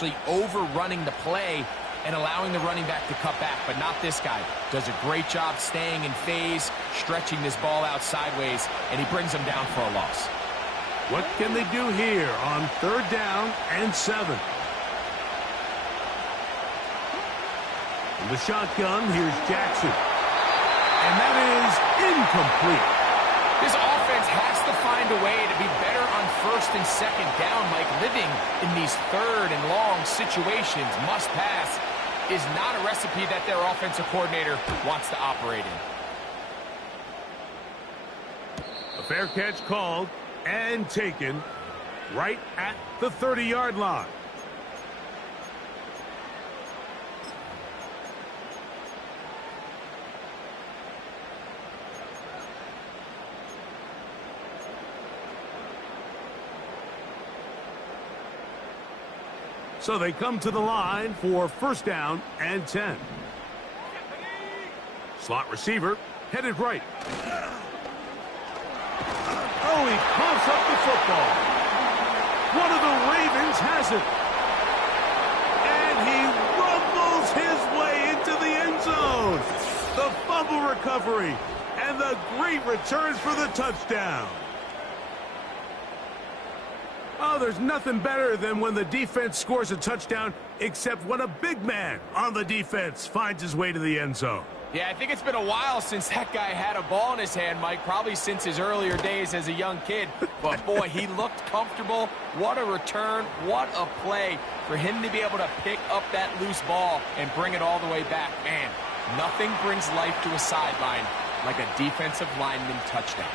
actually overrunning the play and allowing the running back to cut back, but not this guy. Does a great job staying in phase, stretching this ball out sideways, and he brings them down for a loss. What can they do here on 3rd down and 7? In the shotgun, here's Jackson. And that is incomplete. This offense has to find a way to be better on 1st and 2nd down, Mike. Living in these 3rd and long situations, must pass, is not a recipe that their offensive coordinator wants to operate in. A fair catch called and taken right at the 30-yard line. So they come to the line for 1st down and 10. Slot receiver headed right. Oh, he pumps up the football. One of the Ravens has it. And he rumbles his way into the end zone. The fumble recovery and the great return for the touchdown. Oh, there's nothing better than when the defense scores a touchdown, except when a big man on the defense finds his way to the end zone. Yeah, I think it's been a while since that guy had a ball in his hand, Mike, probably since his earlier days as a young kid. But, boy, he looked comfortable. What a return. What a play for him to be able to pick up that loose ball and bring it all the way back. Man, nothing brings life to a sideline like a defensive lineman touchdown.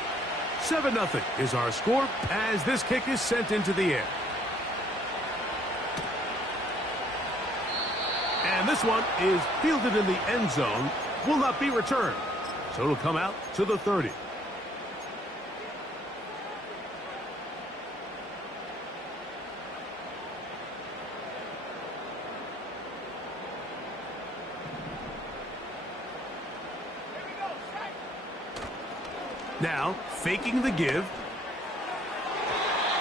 7-0 is our score as this kick is sent into the air. And this one is fielded in the end zone, will not be returned. So it'll come out to the 30. Now, faking the give.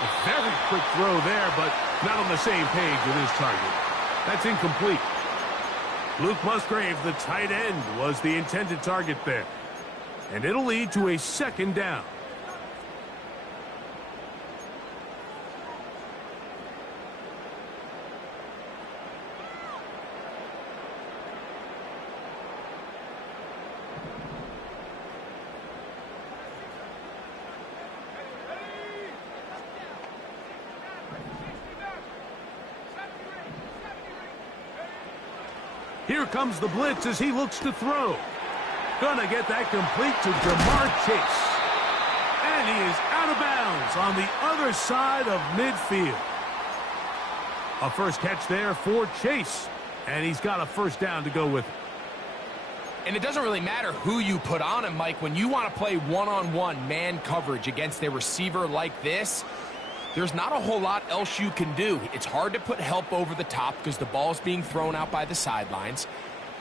A very quick throw there, but not on the same page with his target. That's incomplete. Luke Musgrave, the tight end, was the intended target there. And it'll lead to a 2nd down. Here comes the blitz as he looks to throw. Gonna get that complete to Jamar Chase. And he is out of bounds on the other side of midfield. A first catch there for Chase. And he's got a 1st down to go with it. And it doesn't really matter who you put on him, Mike. When you want to play one-on-one man coverage against a receiver like this, there's not a whole lot else you can do. It's hard to put help over the top because the ball's being thrown out by the sidelines.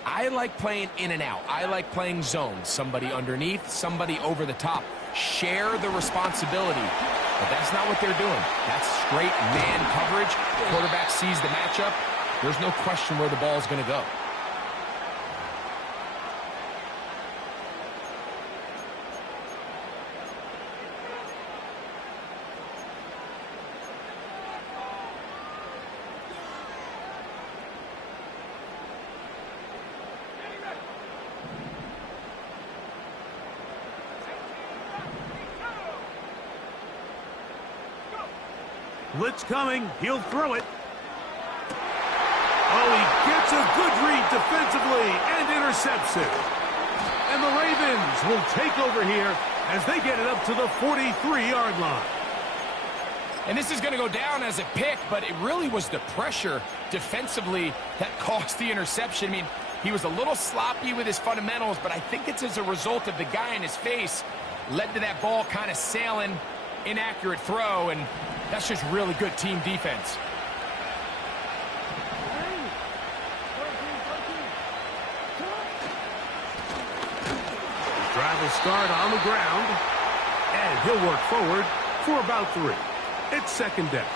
I like playing in and out. I like playing zones. Somebody underneath, somebody over the top. Share the responsibility. But that's not what they're doing. That's straight man coverage. The quarterback sees the matchup. There's no question where the ball is going to go. Blitz coming. He'll throw it. Oh, he gets a good read defensively and intercepts it. And the Ravens will take over here as they get it up to the 43-yard line. And this is going to go down as a pick, but it really was the pressure defensively that caused the interception. I mean, he was a little sloppy with his fundamentals, but I think it's as a result of the guy in his face led to that ball kind of sailing, inaccurate throw, and that's just really good team defense. The drive will start on the ground, and he'll work forward for about 3. It's 2nd down.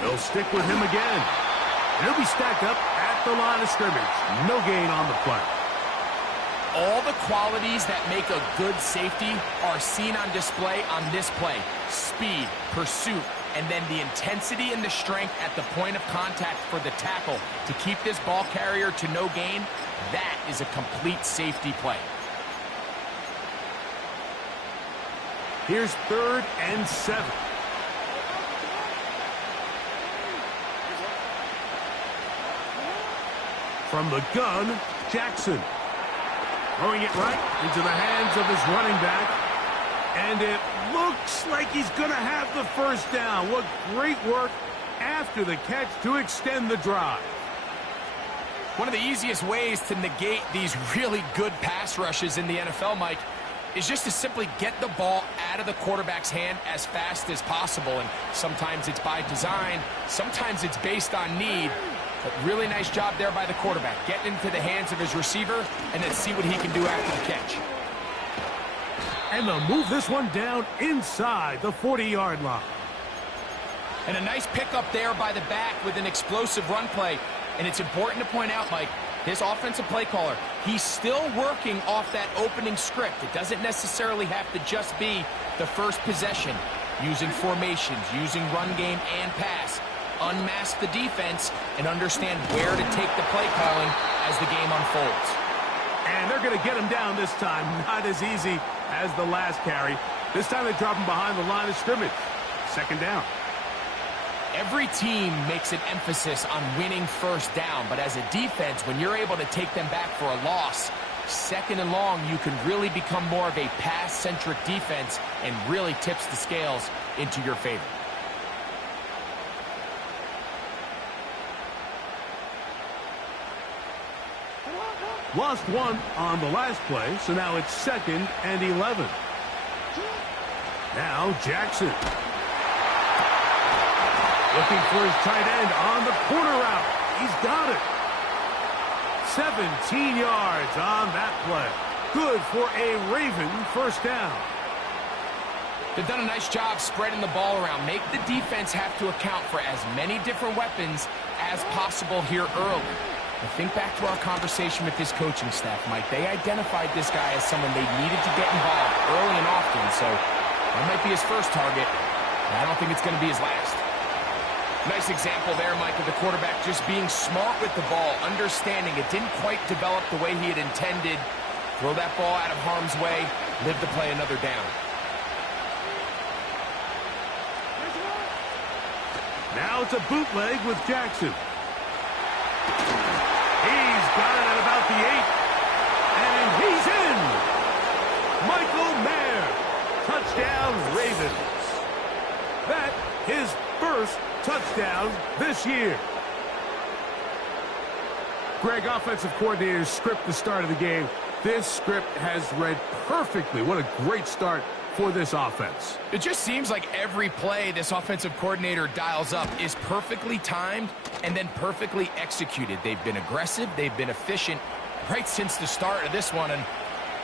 They'll stick with him again. He'll be stacked up at the line of scrimmage. No gain on the play. All the qualities that make a good safety are seen on display on this play. Speed, pursuit, and then the intensity and the strength at the point of contact for the tackle to keep this ball carrier to no gain. That is a complete safety play. Here's 3rd and 7. From the gun, Jackson. Throwing it right into the hands of his running back. And it looks like he's going to have the first down. What great work after the catch to extend the drive. One of the easiest ways to negate these really good pass rushes in the NFL, Mike, is just to simply get the ball out of the quarterback's hand as fast as possible. And sometimes it's by design, sometimes it's based on need. But really nice job there by the quarterback, getting into the hands of his receiver, and then see what he can do after the catch. And they'll move this one down inside the 40-yard line. And a nice pickup there by the back with an explosive run play. And it's important to point out, Mike, this offensive play caller, he's still working off that opening script. It doesn't necessarily have to just be the first possession. Using formations, using run game and pass. Unmask the defense and understand where to take the play calling as the game unfolds. And they're going to get him down this time. Not as easy as the last carry. This time they drop him behind the line of scrimmage. 2nd down. Every team makes an emphasis on winning first down, but as a defense, when you're able to take them back for a loss, 2nd and long, you can really become more of a pass-centric defense and really tips the scales into your favor. Lost one on the last play, so now it's 2nd and 11. Now Jackson. Looking for his tight end on the corner route. He's got it. 17 yards on that play. Good for a Raven first down. They've done a nice job spreading the ball around. Make the defense have to account for as many different weapons as possible here early. I think back to our conversation with this coaching staff, Mike. They identified this guy as someone they needed to get involved early and often, so that might be his first target, and I don't think it's going to be his last. Nice example there, Mike, of the quarterback just being smart with the ball, understanding it didn't quite develop the way he had intended. Throw that ball out of harm's way, live to play another down. Now it's a bootleg with Jackson. He's got it at about the 8. And he's in! Michael Mayer. Touchdown, Ravens. That his first touchdown this year. Greg, offensive coordinator's script the start of the game. This script has read perfectly. What a great start for this offense. It just seems like every play this offensive coordinator dials up is perfectly timed and then perfectly executed. They've been aggressive, they've been efficient right since the start of this one. And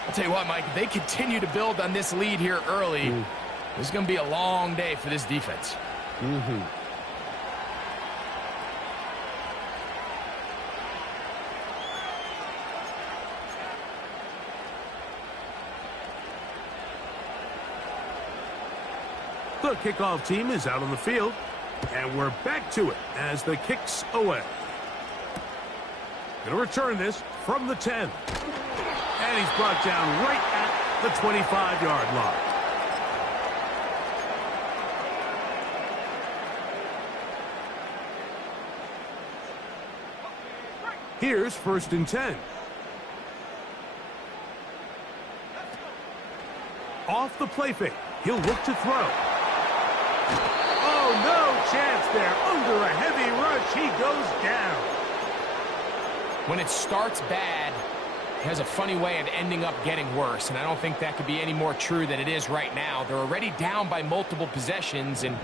I'll tell you what, Mike, if they continue to build on this lead here early, this is going to be a long day for this defense. The kickoff team is out on the field, and we're back to it as the kick's away. Going to return this from the 10. And he's brought down right at the 25-yard line. Here's 1st and 10. Off the play fake, he'll look to throw. Oh, no chance there. Under a heavy rush, he goes down. When it starts bad, it has a funny way of ending up getting worse, and I don't think that could be any more true than it is right now. They're already down by multiple possessions, and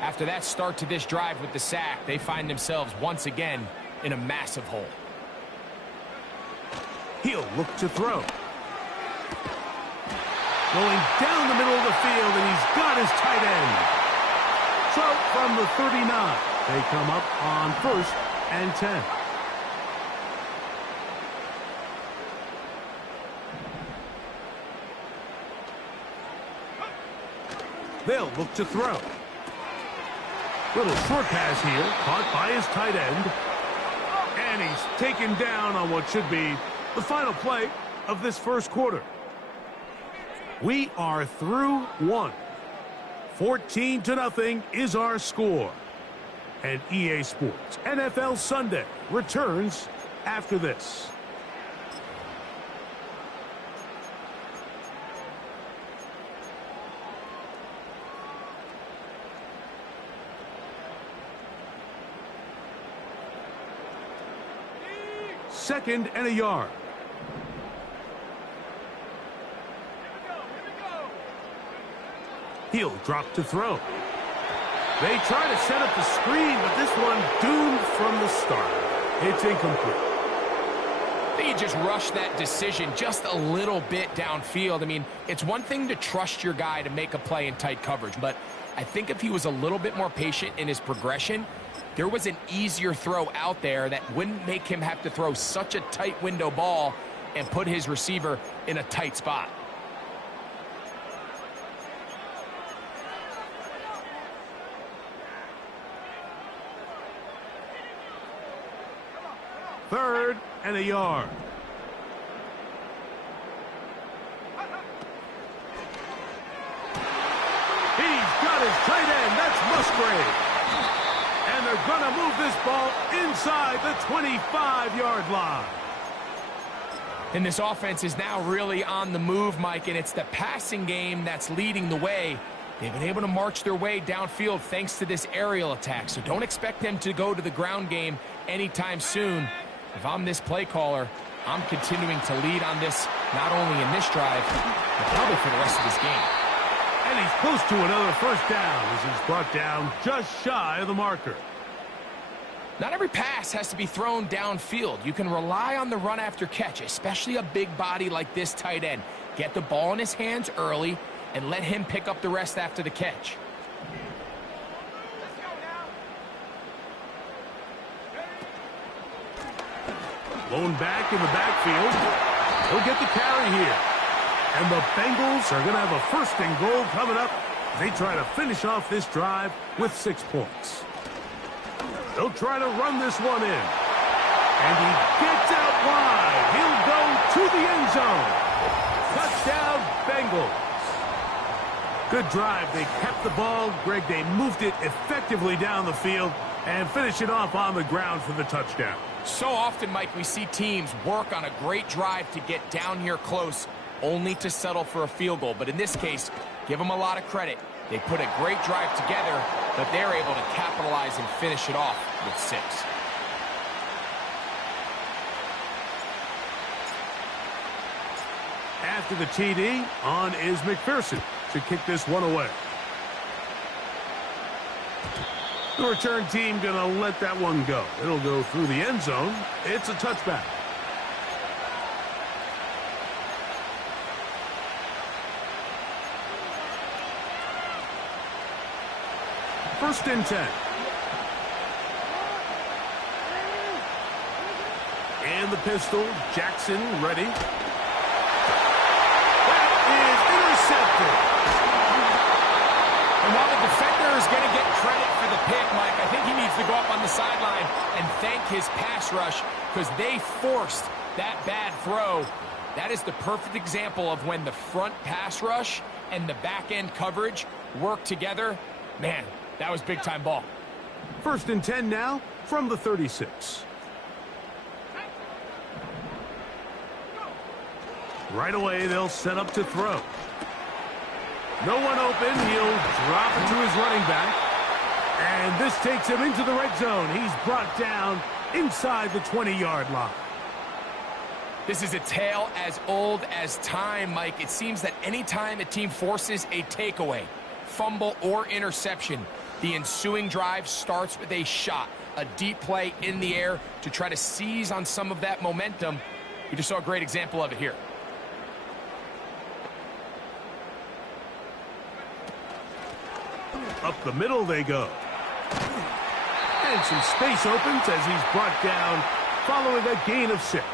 after that start to this drive with the sack, they find themselves once again in a massive hole. He'll look to throw. Going down the middle of the field, and he's got his tight end. So from the 39, they come up on 1st and 10. They'll look to throw. Little short pass here, caught by his tight end. And he's taken down on what should be the final play of this first quarter. We are through one. 14-0 is our score. And EA Sports NFL Sunday returns after this. Second and a yard. He'll drop to throw. They try to set up the screen, but this one doomed from the start. It's incomplete. I think he just rushed that decision just a little bit downfield. I mean, it's one thing to trust your guy to make a play in tight coverage, but I think if he was a little bit more patient in his progression, there was an easier throw out there that wouldn't make him have to throw such a tight window ball and put his receiver in a tight spot. Third and a yard. He's got his tight end. That's Musgrave. And they're going to move this ball inside the 25-yard line. And this offense is now really on the move, Mike, and it's the passing game that's leading the way. They've been able to march their way downfield thanks to this aerial attack, so don't expect them to go to the ground game anytime soon. If I'm this play caller, I'm continuing to lead on this, not only in this drive, but probably for the rest of this game. And he's close to another first down as he's brought down just shy of the marker. Not every pass has to be thrown downfield. You can rely on the run after catch, especially a big body like this tight end. Get the ball in his hands early and let him pick up the rest after the catch. Blown back in the backfield. He'll get the carry here. And the Bengals are going to have a 1st and goal coming up. They try to finish off this drive with 6 points. They'll try to run this one in. And he gets out wide. He'll go to the end zone. Touchdown, Bengals. Good drive. They kept the ball. Greg, they moved it effectively down the field and finish it off on the ground for the touchdown. So often, Mike, we see teams work on a great drive to get down here close, only to settle for a field goal. But in this case, give them a lot of credit. They put a great drive together, but they're able to capitalize and finish it off with 6. After the TD, on is McPherson to kick this one away. The return team going to let that one go. It'll go through the end zone. It's a touchback. First and 10. And the pistol, Jackson ready. That is intercepted. And while the defender is going to get credit for the pick, Mike, I think he needs to go up on the sideline and thank his pass rush because they forced that bad throw. That is the perfect example of when the front pass rush and the back end coverage work together. Man, that was big-time ball. First and 10 now from the 36. Right away, they'll set up to throw. No one open. He'll drop it to his running back. And this takes him into the red zone. He's brought down inside the 20-yard line. This is a tale as old as time, Mike. It seems that anytime a team forces a takeaway, fumble, or interception, the ensuing drive starts with a shot, a deep play in the air to try to seize on some of that momentum You just saw a great example of it here. Up the middle they go. And some space opens as he's brought down following a gain of 6.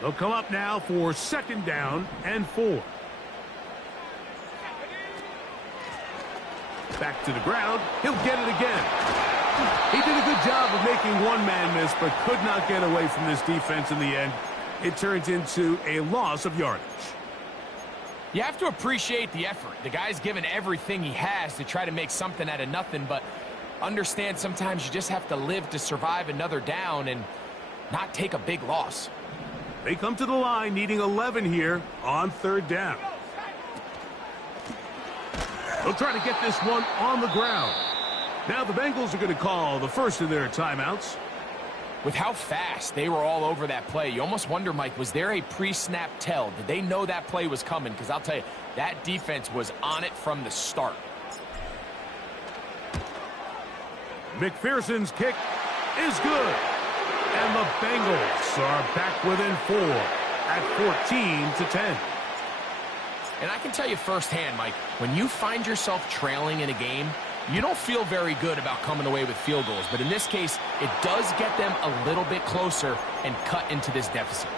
They'll come up now for 2nd down and 4. Back to the ground. He'll get it again. He did a good job of making one man miss, but could not get away from this defense in the end. It turns into a loss of yardage. You have to appreciate the effort. The guy's given everything he has to try to make something out of nothing, but understand sometimes you just have to live to survive another down and not take a big loss. They come to the line needing 11 here on 3rd down. They'll try to get this one on the ground. Now the Bengals are going to call the first of their timeouts. With how fast they were all over that play, you almost wonder, Mike, was there a pre-snap tell? Did they know that play was coming? Because I'll tell you, that defense was on it from the start. McPherson's kick is good. And the Bengals are back within 4 at 14-10. And I can tell you firsthand, Mike, when you find yourself trailing in a game, you don't feel very good about coming away with field goals. But in this case, it does get them a little bit closer and cut into this deficit.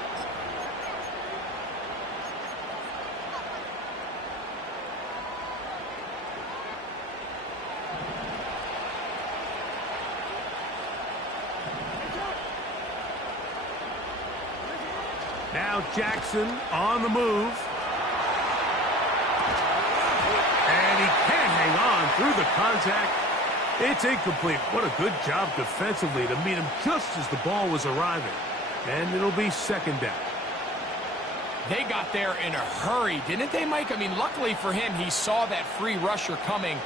Now Jackson on the move. And he can't hang on through the contact. It's incomplete. What a good job defensively to meet him just as the ball was arriving. And it'll be 2nd down. They got there in a hurry, didn't they, Mike? I mean, luckily for him, he saw that free rusher coming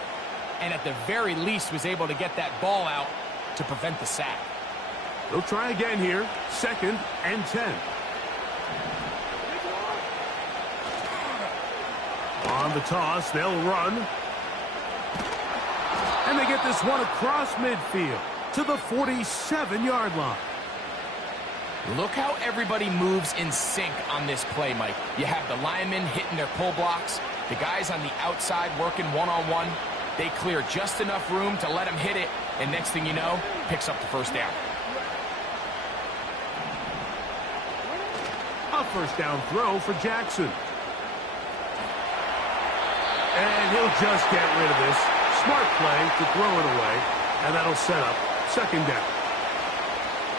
and at the very least was able to get that ball out to prevent the sack. They'll try again here. 2nd and 10. On the toss, they'll run. And they get this one across midfield to the 47-yard line. Look how everybody moves in sync on this play, Mike. You have the linemen hitting their pull blocks, the guys on the outside working one-on-one. They clear just enough room to let him hit it, and next thing you know, picks up the 1st down. A 1st down throw for Jackson. And he'll just get rid of this. Smart play to throw it away, and that'll set up 2nd down.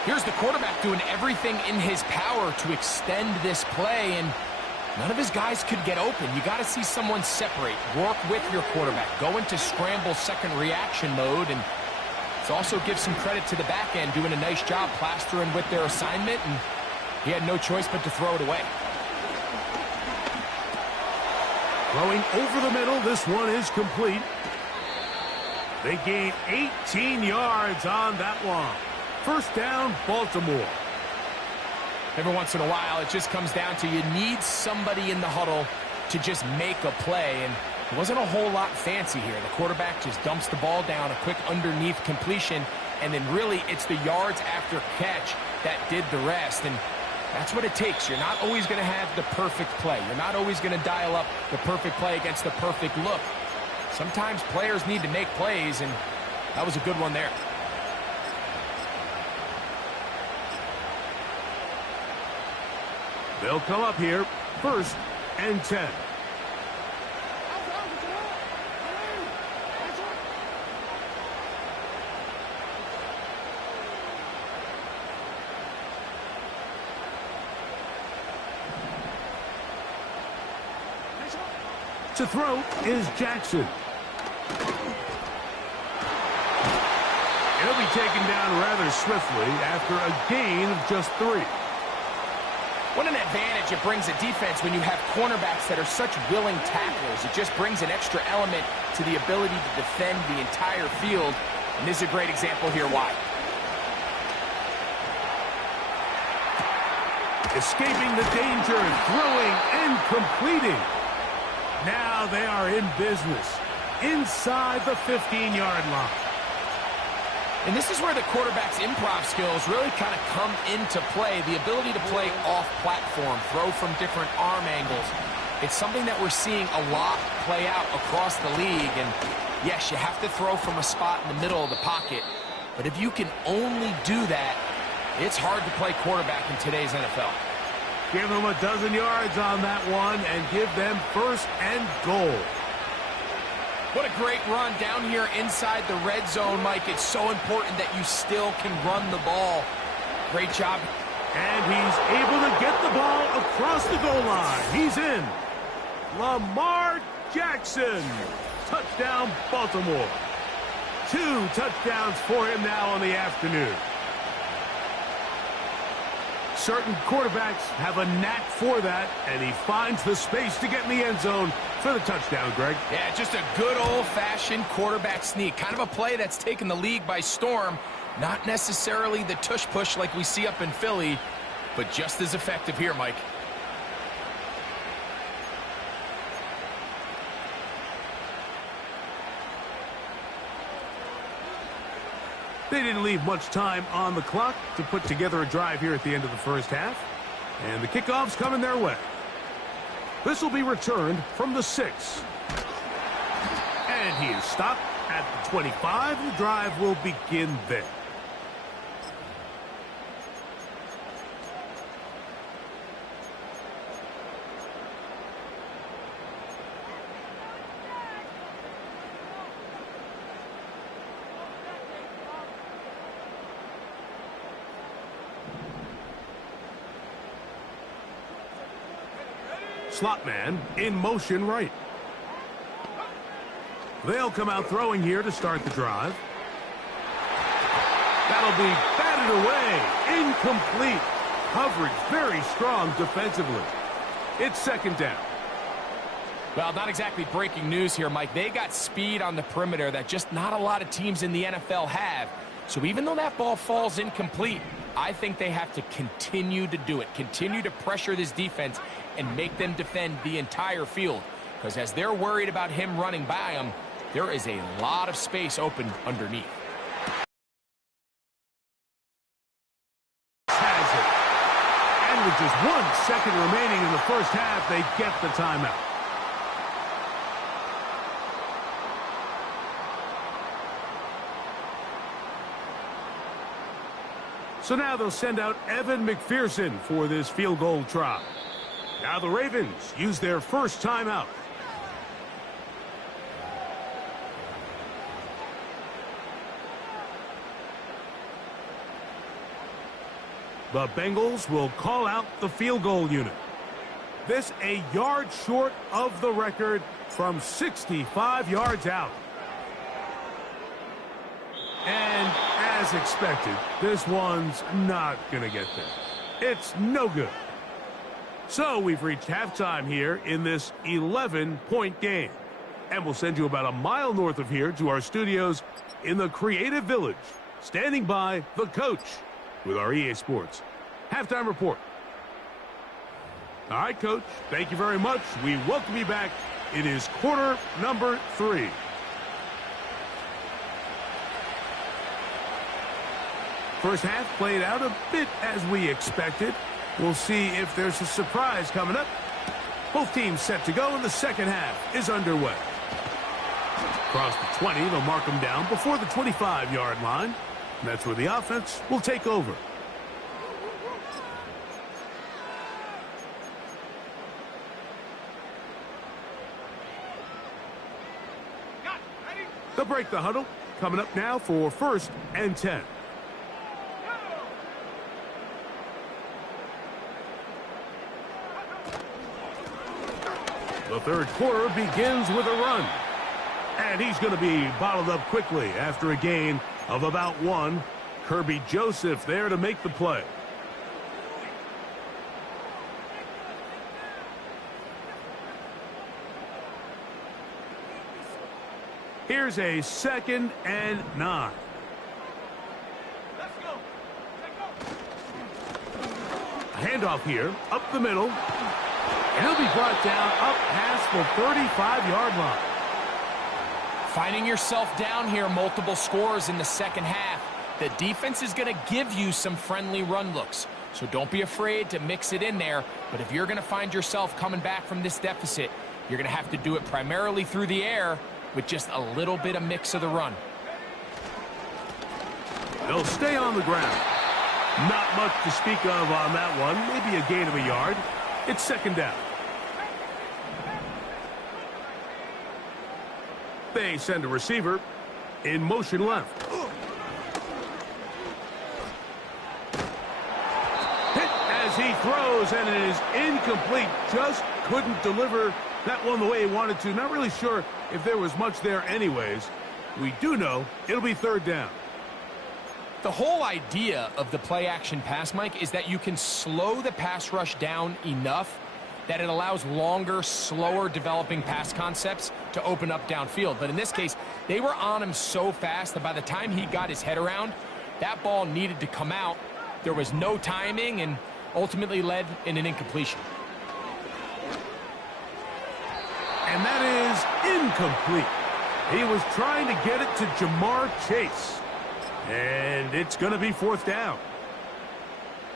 Here's the quarterback doing everything in his power to extend this play, and none of his guys could get open. You got to see someone separate, work with your quarterback, go into scramble second reaction mode, and it also gives some credit to the back end doing a nice job plastering with their assignment, and he had no choice but to throw it away. Throwing over the middle, this one is complete. They gain 18 yards on that one. 1st down, Baltimore. Every once in a while, it just comes down to you need somebody in the huddle to just make a play, and it wasn't a whole lot fancy here. The quarterback just dumps the ball down, a quick underneath completion, and then really it's the yards after catch that did the rest, and that's what it takes. You're not always going to have the perfect play. You're not always going to dial up the perfect play against the perfect look. Sometimes players need to make plays, and that was a good one there. They'll come up here, 1st and 10. To throw is Jackson. He'll be taken down rather swiftly after a gain of just 3. What an advantage it brings a defense when you have cornerbacks that are such willing tacklers. It just brings an extra element to the ability to defend the entire field. And this is a great example here why. Escaping the danger, throwing and completing. Now they are in business inside the 15-yard line. And this is where the quarterback's improv skills really kind of come into play. The ability to play off-platform, throw from different arm angles. It's something that we're seeing a lot play out across the league. And yes, you have to throw from a spot in the middle of the pocket. But if you can only do that, it's hard to play quarterback in today's NFL. Give them a dozen yards on that one and give them first and goal. What a great run down here inside the red zone, Mike. It's so important that you still can run the ball. Great job. And he's able to get the ball across the goal line. He's in. Lamar Jackson. Touchdown, Baltimore. 2 touchdowns for him now on the afternoon. Certain quarterbacks have a knack for that, and he finds the space to get in the end zone for the touchdown, Greg. Yeah, just a good old-fashioned quarterback sneak. Kind of a play that's taken the league by storm. Not necessarily the tush-push like we see up in Philly, but just as effective here, Mike. They didn't leave much time on the clock to put together a drive here at the end of the first half. And the kickoff's coming their way. This will be returned from the 6. And he is stopped at the 25. The drive will begin there. Slot man in motion right. They'll come out throwing here to start the drive. That'll be batted away. Incomplete. Coverage very strong defensively. It's second down. Well, not exactly breaking news here, Mike. They got speed on the perimeter that just not a lot of teams in the NFL have. So even though that ball falls incomplete, I think they have to continue to do it. Continue to pressure this defense and make them defend the entire field. Because as they're worried about him running by them, there is a lot of space open underneath. Has it. And with just 1 second remaining in the first half, they get the timeout. So now they'll send out Evan McPherson for this field goal try. Now the Ravens use their first timeout. The Bengals will call out the field goal unit. This a yard short of the record from 65 yards out. And as expected, this one's not going to get there. It's no good. So we've reached halftime here in this 11-point game. And we'll send you about a mile north of here to our studios in the Creative Village. Standing by, the coach with our EA Sports halftime report. All right, Coach, thank you very much. We welcome you back. It is quarter number 3. First half played out a bit as we expected. We'll see if there's a surprise coming up. Both teams set to go, and the second half is underway. Across the 20, they'll mark them down before the 25-yard line. And that's where the offense will take over. They'll break the huddle. Coming up now for 1st and 10. The third quarter begins with a run. And he's going to be bottled up quickly after a gain of about 1. Kirby Joseph there to make the play. Here's a 2nd and 9. Let's go. A handoff here, up the middle. And he'll be brought down up past the 35-yard line. Finding yourself down here, multiple scores in the second half. The defense is going to give you some friendly run looks. So don't be afraid to mix it in there. But if you're going to find yourself coming back from this deficit, you're going to have to do it primarily through the air with just a little bit of mix of the run. They'll stay on the ground. Not much to speak of on that one. Maybe a gain of a yard. It's second down. They send a receiver in motion left. Hit as he throws, and it is incomplete. Just couldn't deliver that one the way he wanted to. Not really sure if there was much there anyways. We do know it'll be third down. The whole idea of the play-action pass, Mike, is that you can slow the pass rush down enough that it allows longer, slower developing pass concepts to open up downfield. But in this case, they were on him so fast that by the time he got his head around, that ball needed to come out. There was no timing and ultimately led in an incompletion. And that is incomplete. He was trying to get it to Jamar Chase. And it's going to be fourth down.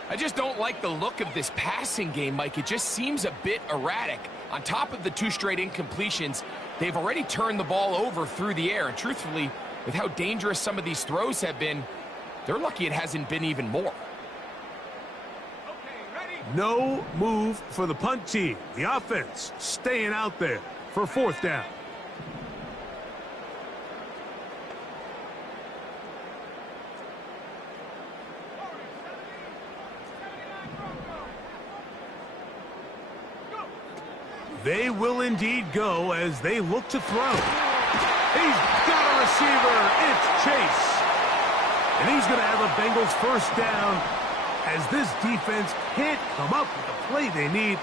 I just don't like the look of this passing game, Mike. It just seems a bit erratic. On top of the 2 straight incompletions, they've already turned the ball over through the air. And truthfully, with how dangerous some of these throws have been, they're lucky it hasn't been even more. No move for the punt team. The offense staying out there for fourth down. They will indeed go as they look to throw. He's got a receiver. It's Chase. And he's going to have a Bengals first down as this defense can't come up with the play they need.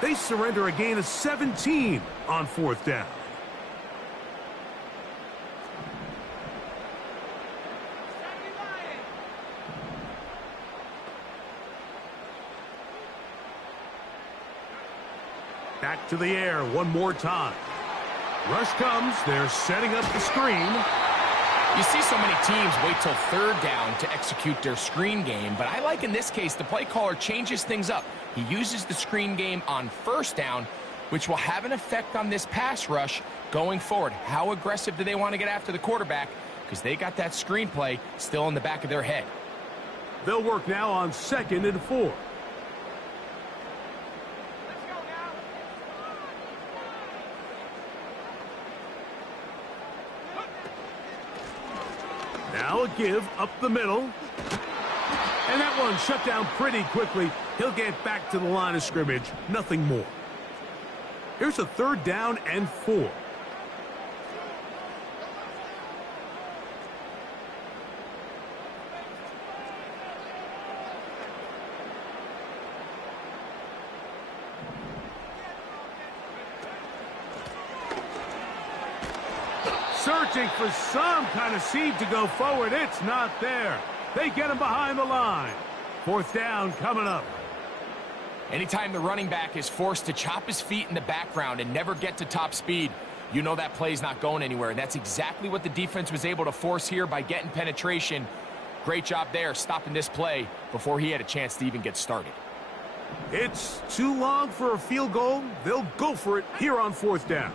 They surrender a gain of 17 on fourth down. Back to the air one more time. Rush comes. They're setting up the screen. You see so many teams wait till third down to execute their screen game, but I like in this case the play caller changes things up. He uses the screen game on first down, which will have an effect on this pass rush going forward. How aggressive do they want to get after the quarterback? Because they got that screen play still in the back of their head. They'll work now on 2nd and 4. Now a give up the middle. And that one shut down pretty quickly. He'll get back to the line of scrimmage. Nothing more. Here's a third down and 4. Searching for some kind of seed to go forward. It's not there. They get him behind the line. Fourth down coming up. Anytime the running back is forced to chop his feet in the background and never get to top speed, you know that play's not going anywhere. And that's exactly what the defense was able to force here by getting penetration. Great job there, stopping this play before he had a chance to even get started. It's too long for a field goal. They'll go for it here on fourth down.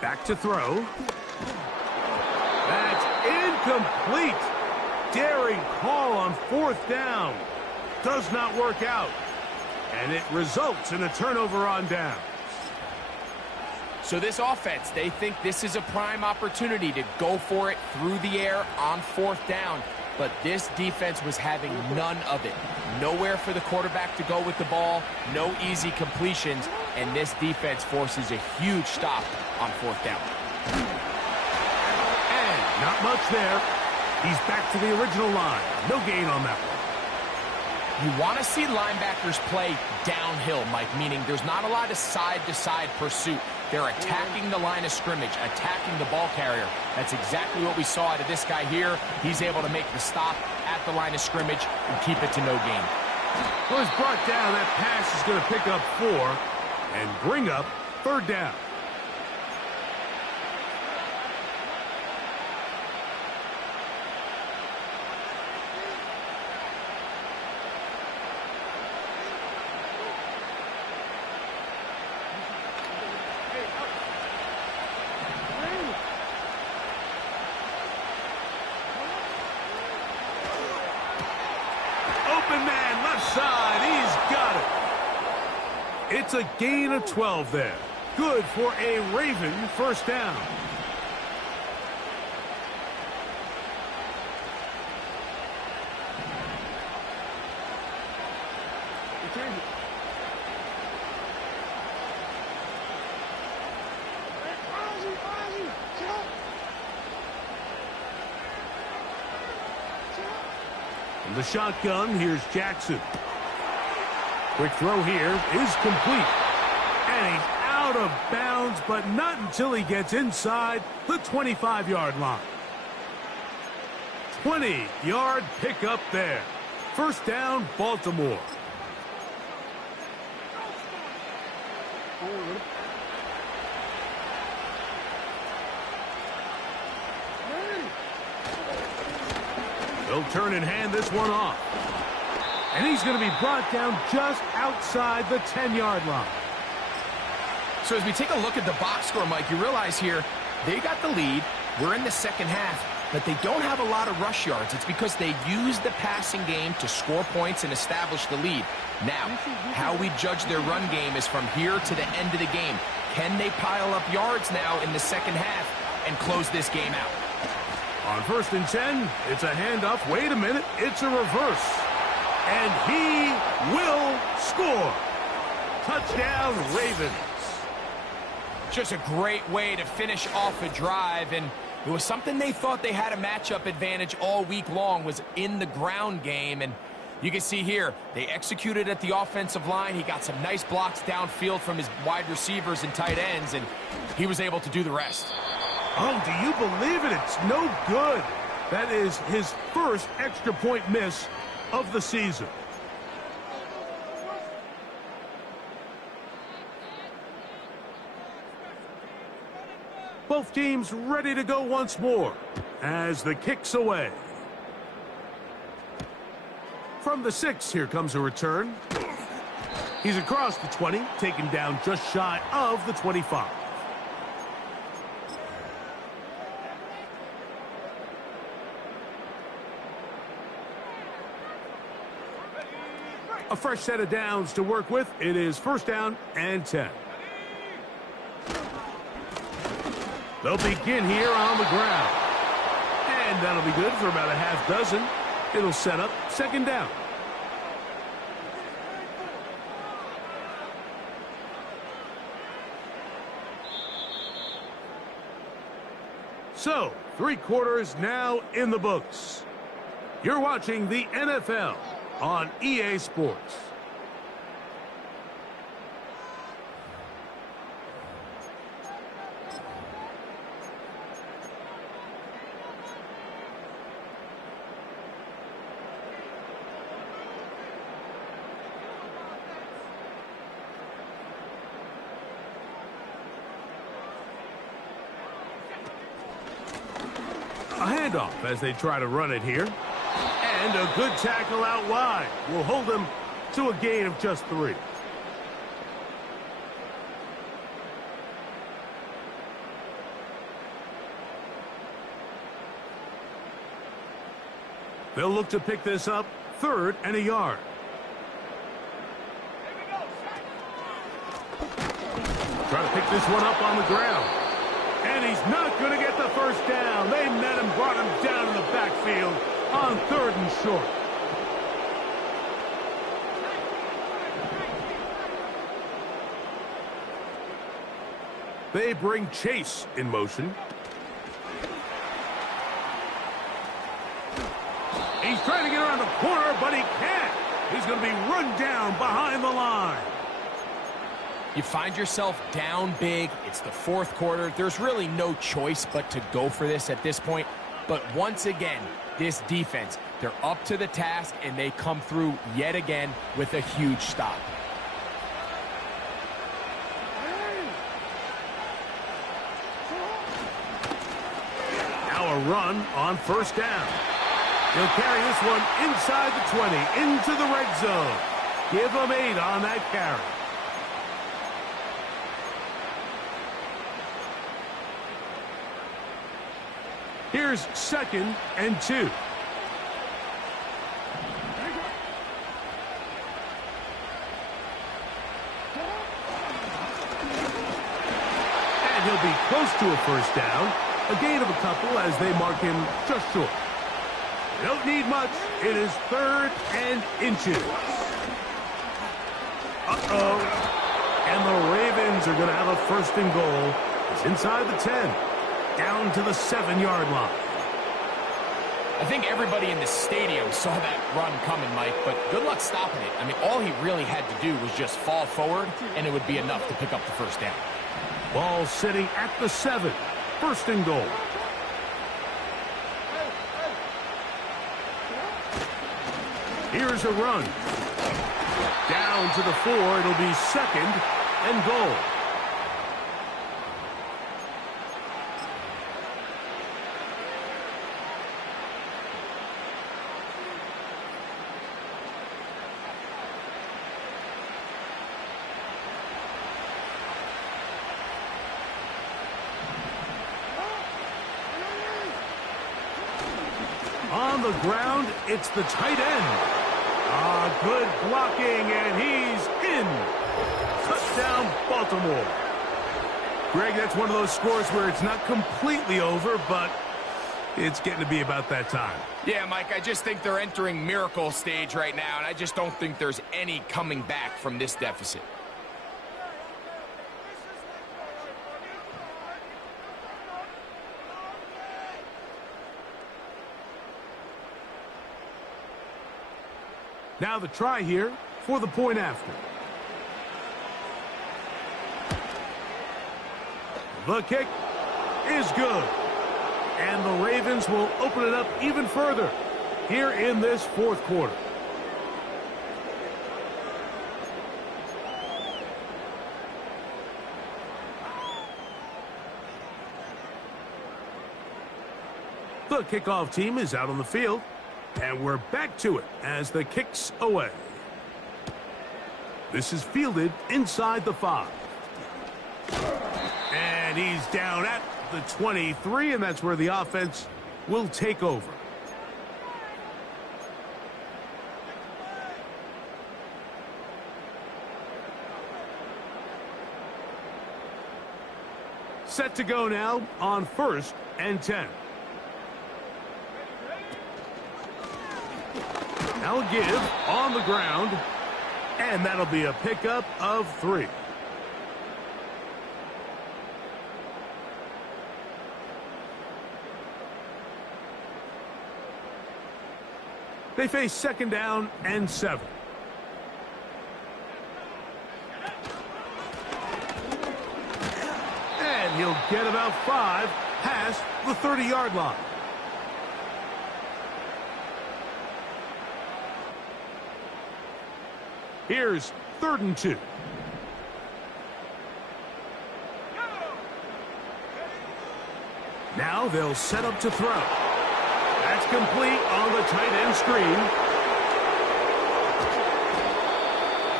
Back to throw. That's incomplete. Daring call on fourth down. Does not work out. And it results in a turnover on down. So this offense, they think this is a prime opportunity to go for it through the air on fourth down. But this defense was having none of it. Nowhere for the quarterback to go with the ball, no easy completions, and this defense forces a huge stop on fourth down. And not much there. He's back to the original line. No gain on that one. You want to see linebackers play downhill, Mike, meaning there's not a lot of side-to-side pursuit. They're attacking the line of scrimmage, attacking the ball carrier. That's exactly what we saw out of this guy here. He's able to make the stop at the line of scrimmage and keep it to no gain. Well, it's brought down. That pass is going to pick up 4 and bring up 3rd down. Open man, left side. He's got it. It's a gain of 12 there. Good for a Raven first down. The shotgun, here's Jackson. Quick throw here is complete. And he's out of bounds, but not until he gets inside the 25-yard line. 20-yard pickup there. First down, Baltimore. They'll turn and hand this one off. And he's going to be brought down just outside the 10-yard line. So as we take a look at the box score, Mike, you realize here they got the lead. We're in the second half, but they don't have a lot of rush yards. It's because they use the passing game to score points and establish the lead. Now, how we judge their run game is from here to the end of the game. Can they pile up yards now in the second half and close this game out? On 1st and 10, it's a handoff. Wait a minute, it's a reverse. And he will score. Touchdown, Ravens. Just a great way to finish off a drive, and it was something they thought they had a matchup advantage all week long, was in the ground game. And you can see here, they executed at the offensive line. He got some nice blocks downfield from his wide receivers and tight ends, and he was able to do the rest. Oh, do you believe it? It's no good. That is his first extra point miss of the season. Both teams ready to go once more as the kick's away. From the 6, here comes a return. He's across the 20, taken down just shy of the 25. A fresh set of downs to work with. It is 1st down and 10. They'll begin here on the ground. And that'll be good for about a half dozen. It'll set up 2nd down. So, 3 quarters now in the books. You're watching the NFL on EA Sports. A handoff as they try to run it here. And a good tackle out wide will hold them to a gain of just 3. They'll look to pick this up 3rd and a yard. Try to pick this one up on the ground. And he's not going to get the first down. They met him, brought him down in the backfield on 3rd and short. They bring Chase in motion. He's trying to get around the corner, but he can't. He's going to be run down behind the line. You find yourself down big. It's the fourth quarter. There's really no choice but to go for this at this point. But once again, this defense, they're up to the task, and they come through yet again with a huge stop. Now a run on first down. He'll carry this one inside the 20, into the red zone. Give him 8 on that carry. Here's 2nd and 2. And he'll be close to a first down. A gain of a couple as they mark him just short. Don't need much. It is 3rd and inches. Uh-oh. And the Ravens are going to have a 1st and goal. It's inside the 10. Down to the 7-yard line. I think everybody in the stadium saw that run coming, Mike, but good luck stopping it. I mean, all he really had to do was just fall forward, and it would be enough to pick up the first down. Ball sitting at the 7. 1st and goal. Here's a run. Down to the 4. It'll be 2nd and goal. On the ground, it's the tight end. Good blocking, and he's in. Touchdown, Baltimore. Greg, that's one of those scores where it's not completely over, but it's getting to be about that time. Yeah, Mike, I just think they're entering miracle stage right now, and I just don't think there's any coming back from this deficit. Now the try here for the point after. The kick is good. And the Ravens will open it up even further here in this 4th quarter. The kickoff team is out on the field. And we're back to it as the kick's away. This is fielded inside the 5. And he's down at the 23, and that's where the offense will take over. Set to go now on 1st and 10. Now a give on the ground, and that'll be a pickup of 3. They face 2nd down and 7. And he'll get about 5 past the 30-yard line. Here's 3rd and 2. Now they'll set up to throw. That's complete on the tight end screen.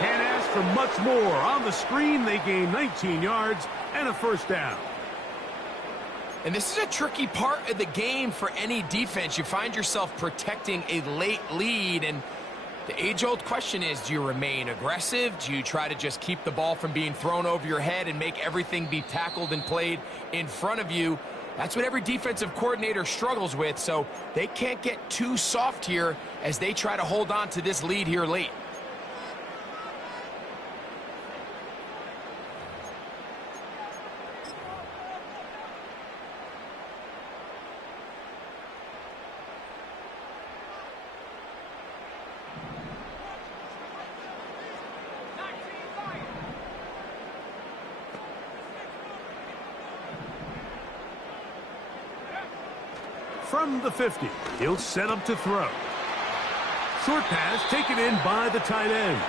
Can't ask for much more. On the screen, they gain 19 yards and a 1st down. And this is a tricky part of the game for any defense. You find yourself protecting a late lead, and the age-old question is, do you remain aggressive? Do you try to just keep the ball from being thrown over your head and make everything be tackled and played in front of you? That's what every defensive coordinator struggles with, so they can't get too soft here as they try to hold on to this lead here late. From the 50, he'll set up to throw. Short pass taken in by the tight end.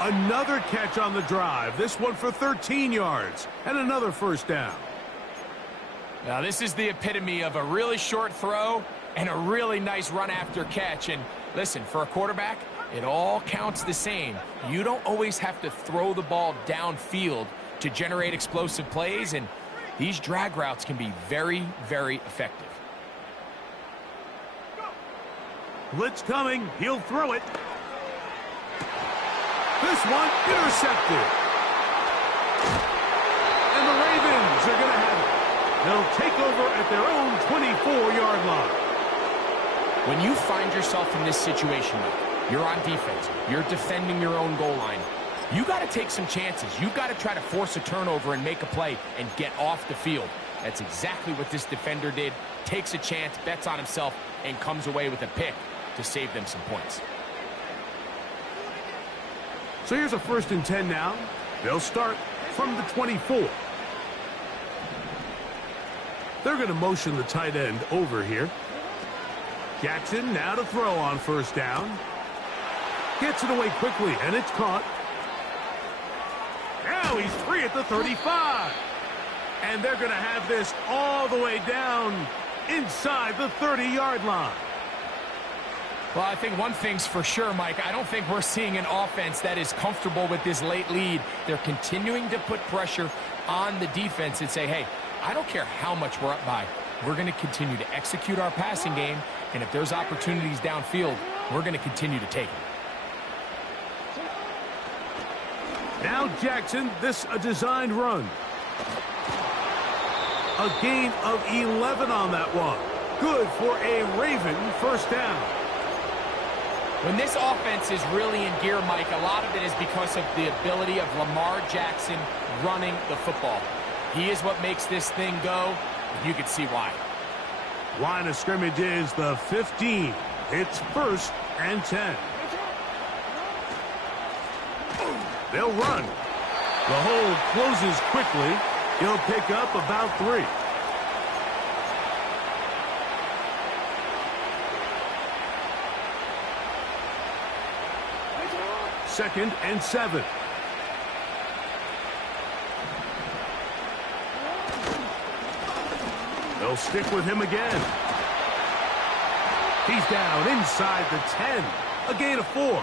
Another catch on the drive, this one for 13 yards, and another first down. Now, this is the epitome of a really short throw and a really nice run after catch. And listen, for a quarterback, it all counts the same. You don't always have to throw the ball downfield to generate explosive plays, and these drag routes can be very, very effective. Blitz coming, he'll throw it. This one intercepted. And the Ravens are going to have it. They'll take over at their own 24-yard line. When you find yourself in this situation, you're on defense, you're defending your own goal line, you got to take some chances. You've got to try to force a turnover and make a play and get off the field. That's exactly what this defender did. Takes a chance, bets on himself, and comes away with a pick to save them some points. So here's a 1st and 10 now. They'll start from the 24. They're going to motion the tight end over here. Jackson now to throw on 1st down. Gets it away quickly, and it's caught. Now he's free at the 35. And they're going to have this all the way down inside the 30-yard line. Well, I think one thing's for sure, Mike. I don't think we're seeing an offense that is comfortable with this late lead. They're continuing to put pressure on the defense and say, hey, I don't care how much we're up by. We're going to continue to execute our passing game, and if there's opportunities downfield, we're going to continue to take them. Now Jackson, this a designed run. A gain of 11 on that one. Good for a Raven 1st down. When this offense is really in gear, Mike, a lot of it is because of the ability of Lamar Jackson running the football. He is what makes this thing go, and you can see why. Line of scrimmage is the 15. It's 1st and 10. They'll run. The hole closes quickly. He'll pick up about 3. Second and 7. They'll stick with him again. He's down inside the 10. A gain of 4.